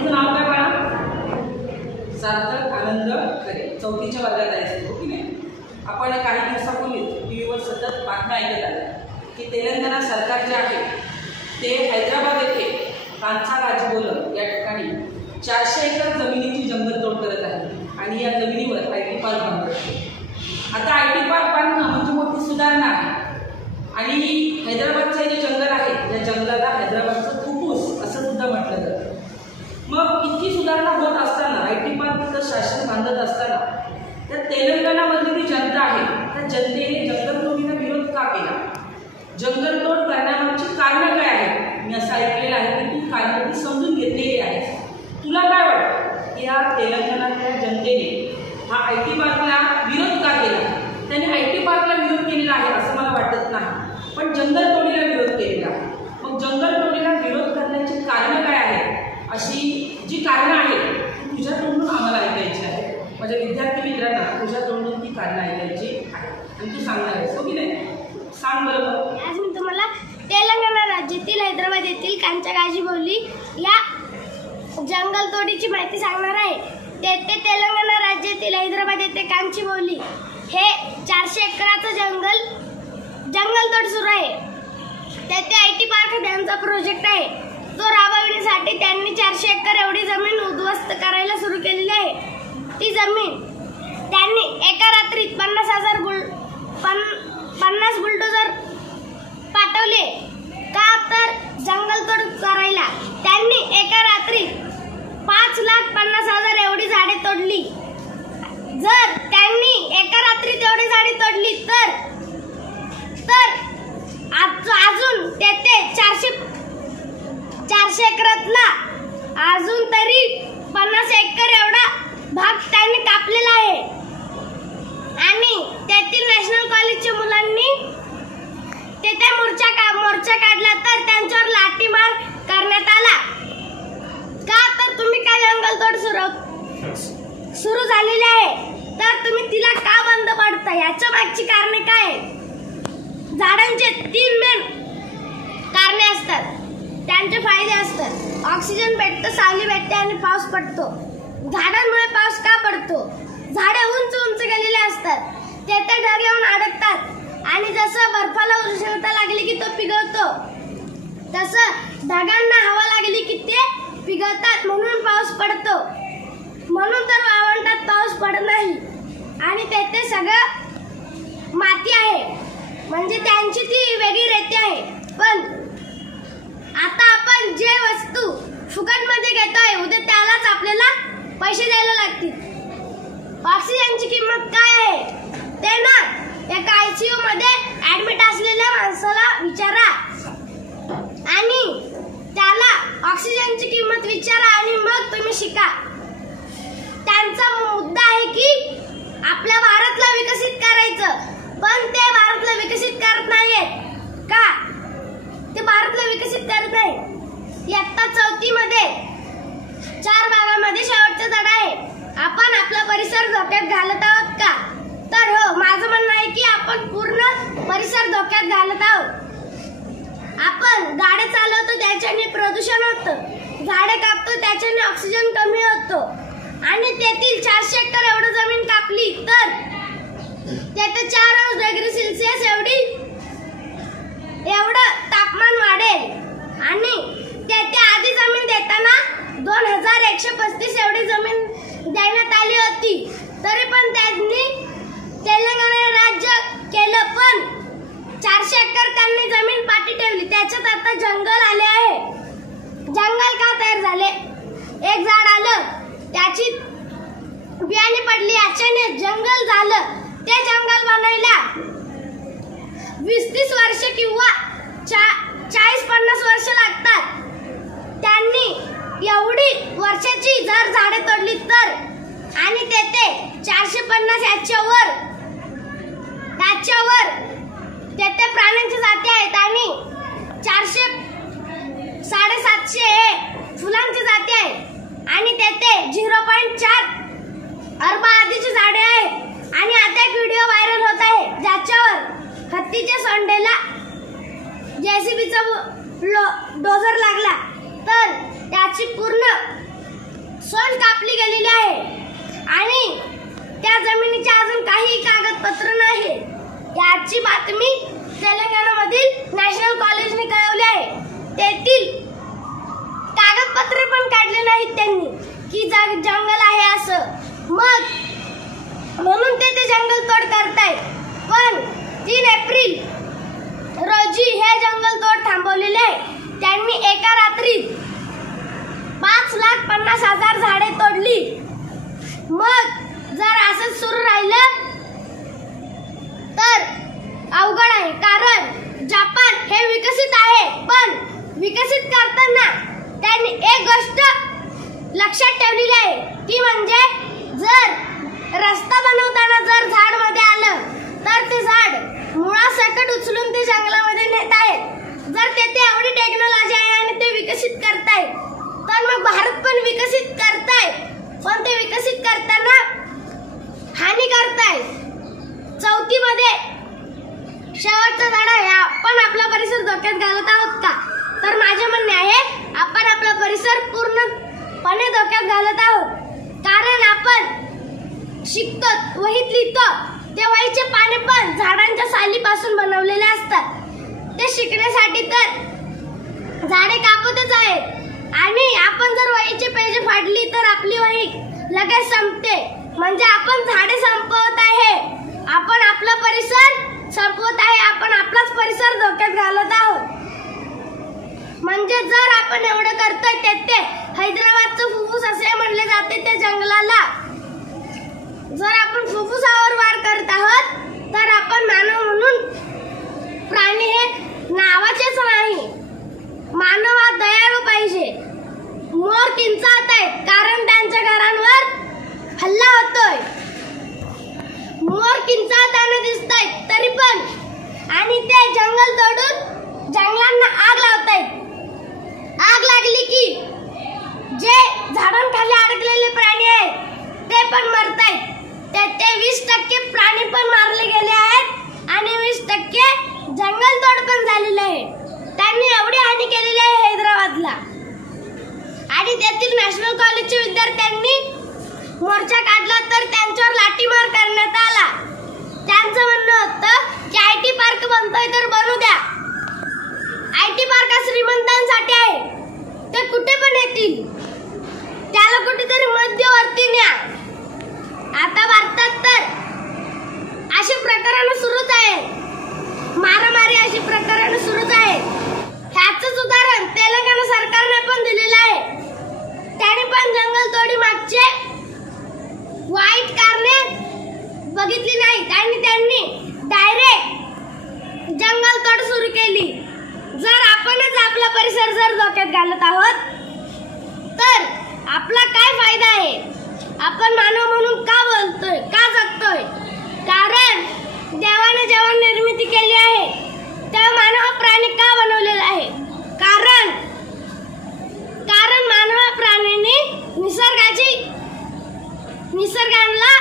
तुझं नाव काय बाळा? सार्थक आनंद खरे, 4थीच्या वर्गात आहे हो की नाही? आपण काही दिवसापूर्वी टीव्हीवर सतत बातम्या ऐकत आल्या की तेलंगणा सरकार जे आहे ते हैदराबाद येथे कांचाराजगोलम या ठिकाणी 400 एकर जमिनीची जंगलतोड करत आहे आणि या जमिनीवर IT पार्क बांधत आहे. आता IT पार्क बांधणं म्हणजे मोठी सुधारणा आहे आणि हैदराबादचं जे जंगल आहे या जंगलाला हैदराबादचं फुफ्फुस असं सुद्धा म्हटलं जातं. मग इतकी सुधारणा होत असताना IT पार्क तिथं शासन बांधत असताना त्या तेलंगणामधली जी जनता आहे त्या जनतेने जंगलतोडीला विरोध का केला? जंगलतोड करण्यामागची कारणं काय आहेत? मी असं ऐकलेलं आहे की तू कारणं ती समजून घेतलेली आहेस. तुला काय वाटतं की या तेलंगणातल्या जनतेने हा IT पार्कला विरोध का केला? त्यांनी IT पार्कला विरोध केलेला आहे असं मला वाटत नाही, पण जंगलतोडीला विरोध केलेला आहे. मग जंगलतोडीला विरोध करण्याची कारणं काय आहेत? अशी जी कारणं आहेत तुझ्या तोंडून आम्हाला ऐकायची आहे. माझ्या विद्यार्थी मित्रांना तुझ्या तोंडून ती कारणं ऐकायची आहे आणि तू सांगणार आहेस हो की नाही? सांग बरोबर. आज मी तुम्हाला तेलंगणा राज्यातील हैदराबाद येथील कांचाराजगोलम या जंगलतोडीची माहिती सांगणार आहे. तेथे तेलंगणा राज्यातील हैदराबाद येथे कांचाराजगोलम हे 400 एकराचं जंगलतोड सुरू आहे. तेथे IT पार्क त्यांचा प्रोजेक्ट आहे. तो राबविण्यासाठी त्यांनी 400 एकर एवढी जमीन उद्ध्वस्त करायला सुरू केलेली आहे. ती जमीन त्यांनी एका रात्रीत 50 बुलडोजर पाठवले. का तर जंगलतोड करायला त्यांनी एका रात्रीत 5,50,000 एवढी झाडे तोडली. जर त्यांनी एका रात्रीत एवढी झाडे तोडली तर अजून तेथे 400 एकरातला अजून तरी 50 एकर एवढा भाग त्यांनी कापलेला आहे. आणि तेथील नॅशनल कॉलेजच्या मुलांनी तेथे मोर्चा काढला तर त्यांच्यावर लाठीमार करण्यात आला. का तर तुम्ही काय जंगलतोड सुरू झालेली आहे तर तुम्ही तिला का बंद पाडता? याच्या मागची कारणे काय? झाडांचे 3 मेन कारणे असतात. त्यांचे फायदे असतात. ऑक्सिजन भेटतं, सावली भेटते आणि पाऊस पडतो. झाडांमुळे पाऊस का पडतो? झाडे उंच उंच गेलेले असतात. तेथे ढग येऊन अडकतात आणि जसं बर्फाला उष्णता लागली की तो पिघळतो तसं ढगांना हवा लागली की ते पिघळतात म्हणून पाऊस पडतो. म्हणून तर वाळवंटात पाऊस पडत नाही आणि तेथे सगळं माती आहे म्हणजे त्यांची ती वेगळी रेती आहे. पण आता आपण जे वस्तू फुकटमध्ये घेतोय उद्या त्यालाच आपल्याला पैसे द्यायला लागतील. ऑक्सिजनची किंमत काय आहे ते ना एका ICU मध्ये ऍडमिट असलेल्या माणसाला विचारा आणि त्याला ऑक्सिजनची किंमत विचारा आणि मग तुम्ही शिका. त्यांचा मुद्दा आहे की आपल्या भारतला विकसित करायचं, पण ते भारतला विकसित करत नाहीयेत. का ते भारतला विकसित करत नाही? इयत्ता 4थी मध्ये 4 भागामध्ये शेवटचा धडा आहे. आपण आपला परिसर धोक्यात घालत आहोत का? तर हो, माझं म्हणणं आहे की आपण पूर्ण परिसर धोक्यात घालत आहोत. आपण गाड्या चालवतो त्याच्याने प्रदूषण होतं, झाडे कापतो त्याच्याने ऑक्सिजन कमी होतो आणि तेथील 400 एकर एवढी जमीन कापली तर तेथे 4°C एवढं तापमान वाढेल आणि तेथे आधी जमीन देताना 2135 एवढी जमीन देण्यात आली होती. तरी पण त्यांनी तेलंगणा राज्य केलं, पण 400 एकर त्यांनी जमीन पाठी ठेवली. त्याच्यात आता जंगल आले आहे. जंगल का तयार झाले? एक झाड आलं, त्याची बियाणे पडली, याच्याने जंगल झालं. ते जंगल बनायला 20-30 वर्ष किंवा 40-50 वर्ष लागतात. त्यांनी एवढी वर्षाची जर झाडे तोडली तर आणि तेथे 450 याच्यावर तेथे प्राण्यांच्या जाती आहेत आणि 400-750 हे फुलांची जाती आहेत आणि तेथे 0.4 अर्ब आधीची झाडे आहेत. आणि आता एक व्हिडिओ व्हायरल होत आहे ज्याच्यावर हत्तीच्या सोंडेला JCBचा डोझर लागला तर त्याची पूर्ण सोन कापली गेलेली आहे आणि त्या जमिनीचे अजून काही कागदपत्र नाही। याची बातमी तेलंगणामधील नॅशनल कॉलेजने कळवली आहे। तेथील कागदपत्र पण काढले नाहीत त्यांनी की जंगल आहे असं, मग म्हणून ते जंगल तोड करतायत। पण 3 एप्रिल रोजी हे जंगल तोड थांबवलेले आहे। त्यांनी एका रात्रीत 5,50,000 झाडे तोडली। मग जर असंच सुरू राहिलं तर अवघड आहे, कारण जपान हे विकसित आहे, पण विकसित करताना त्यांनी एक गोष्ट लक्षात ठेवलेली आहे, ती म्हणजे जर रस्ता बनवताना जर झाड मध्ये आलं तर ते झाड मुळासकट उचलून ते जंगलामध्ये नेत आहेत। जर तेथे एवढी टेक्नॉलॉजी आहे आणि ते विकसित करतायत, तर मग भारत पण विकसित करतायत, पण ते विकसित करताना हानी करतायत। 4थी मध्ये शेवटचा धडा आहे, आपण आपला परिसर धोक्यात घालत आहोत का? तर माझे म्हणणे आहे, आपण आपला परिसर पूर्णपणे धोक्यात घालत आहोत, कारण आपण शिकतो, वहीत लिहितो, ते वहीचे पाने पण झाडांच्या सालीपासून बनवलेले असतात। ते शिकण्यासाठी तर झाडे कापतच आहेत आणि आपण जर वहीचे पेज फाडली तर आपली वही लगेच संपते, म्हणजे आपण झाडे संपवत आहे, आपण आपला परिसर संपवत आहे, आपण आपलाच परिसर धोक्यात घालत आहोत। म्हणजे जर आपण एवढं करतोय, ते हैदराबादचं फुफ्फुस असे म्हणले जाते त्या जंगलाला, जर आपण फुफ्फुसावर वार करत आहोत तर आपण मानव म्हणून, प्राणी हे नावाचेच नाही, मानव हा दयाळू पाहिजे। मोर किंचाळत आहेत कारण त्यांच्या घरांवर हल्ला होतोय, मोर किंचाळताना दिसतायत तरी पण, आणि ते जंगल तोडून जंगलांना आग लावतायत। आग लागली की जे झाडांखाली अडकलेले प्राणी आहेत ते पण मरतायत। ते 20% प्राणी पण मारले गेले आहेत आणि 20% जंगल तोड पण झालेले आहे। त्यांनी एवढी हानी केलेली आहे हैदराबादला, आणि तेथील नॅशनल कॉलेजच्या विद्यार्थ्यांनी मोर्चा काढला तर त्यांच्यावर लाठीमार करण्यात आला। त्यांचं म्हणणं होतं की IT पार्क बनतोय तर बनू द्या, IT पार्क श्रीमंतांसाठी आहे, ते कुठे पण येतील, त्याला कुठेतरी मध्यवर्ती न्या। आता भारतात तर अशी प्रकरण सुरूच आहे, मारामारी अशी प्रकरण सुरूच आहे। ह्याचंच उदाहरण तेलंगणा सरकारने पण दिलेलं आहे। त्याने पण जंगल तोडी मागचे वाईट कारणे बघितली नाहीत आणि त्यांनी डायरेक्ट जंगल तोड सुरू केली। जर आपणच आपला परिसर जर धोक्यात घालत आहोत तर आपला काय फायदा आहे? आपण मानव म्हणून का बोलतोय, का जगतोय? कारण देवाने जेव्हा निर्मिती केली आहे तेव्हा मानव हा प्राणी का बनवलेला आहे? कारण मानव प्राण्याने निसर्गाला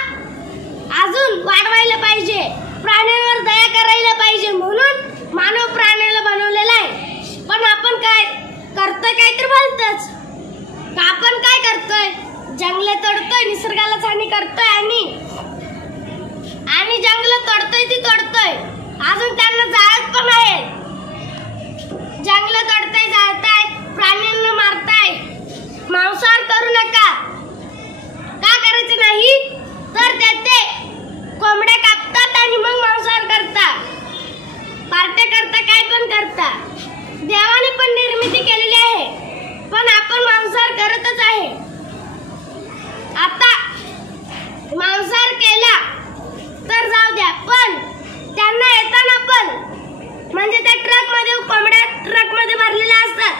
अजून वाढवायला पाहिजे, प्राण्यांवर दया करायला पाहिजे, म्हणून मानव प्राण्याला बनवलेला आहे। पण आपण काय करतोय? काहीतरी बोलतोच, आपण काय करतोय? जंगले तोडतोय, निसर्गालाच हानी करतोय आणि जंगल तोडतोय ती तोडतोय, अजून त्यांना जाळत पण आहे। जंगल तोडताय, जाळताय, प्राण्यांना मारताय। मांसाहार करू नका, का करायचं नाही? तर ते कोंबड्या कापतात आणि मग मांसाहार करतात, पार्ट्या करता, काय पण करता। देवाने पण निर्मिती केलेली आहे, पण आपण मांसाहार करतच आहे। आता मांसाहार केला तर जाऊ द्या, पण त्यांना येताना पण, म्हणजे त्या ट्रकमध्ये कोंबड्या ट्रकमध्ये भरलेल्या असतात,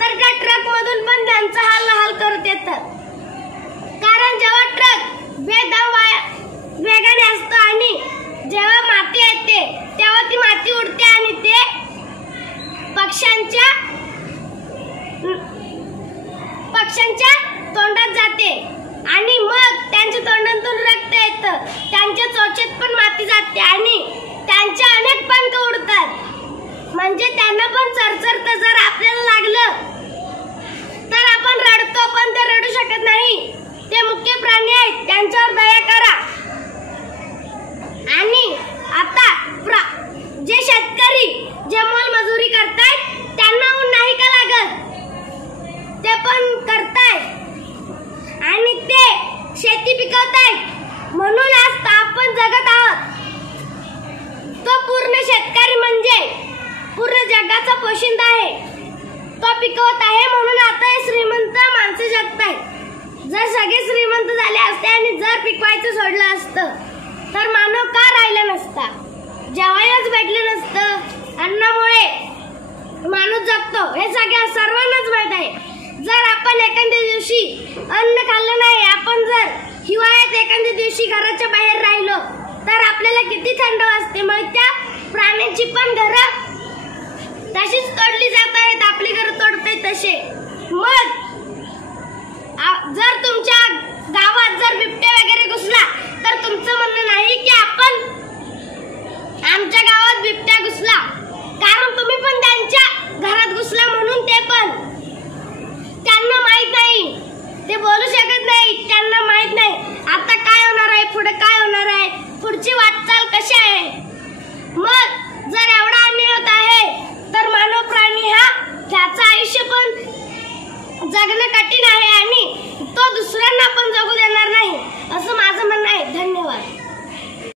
तर त्या ट्रकमधून पण त्यांचा हाल करत येतात। कारण जेव्हा ट्रक वेगाने असतो आणि जेव्हा माती येते तेव्हा ती माती उडते आणि ते पक्ष्यांच्या तोंडात जाते आणि मग त्यांच्या तोंडातून रक्त येतं, त्यांच्या चोचेत पण माती जाते आणि त्यांचे अनेक पंख उडतात। म्हणजे त्यांना पण चरचरतं, जर आपल्याला लागलं तर आपण रडतो, पण ते रडू शकत नाही। जर सगळे श्रीमंत झाले असते आणि जर पिकवायचं सोडलं असतं तर मानव का राहिला नसता. जेवायलाच भेटलं नसतं. अन्नामुळे माणूस जगतो हे सगळ्या सर्वांनाच माहित आहे. जर आपण एखाद्या दिवशी अन्न खाल्लं नाही, आपण जर हिवाळ्यात एखाद्या दिवशी घराच्या बाहेर राहिलो तर आपल्याला किती थंड वाजते. मग त्या प्राण्यांची पण घरं तशीच तोडली जात आहेत. आपली घरं तोडते तसे. मग जर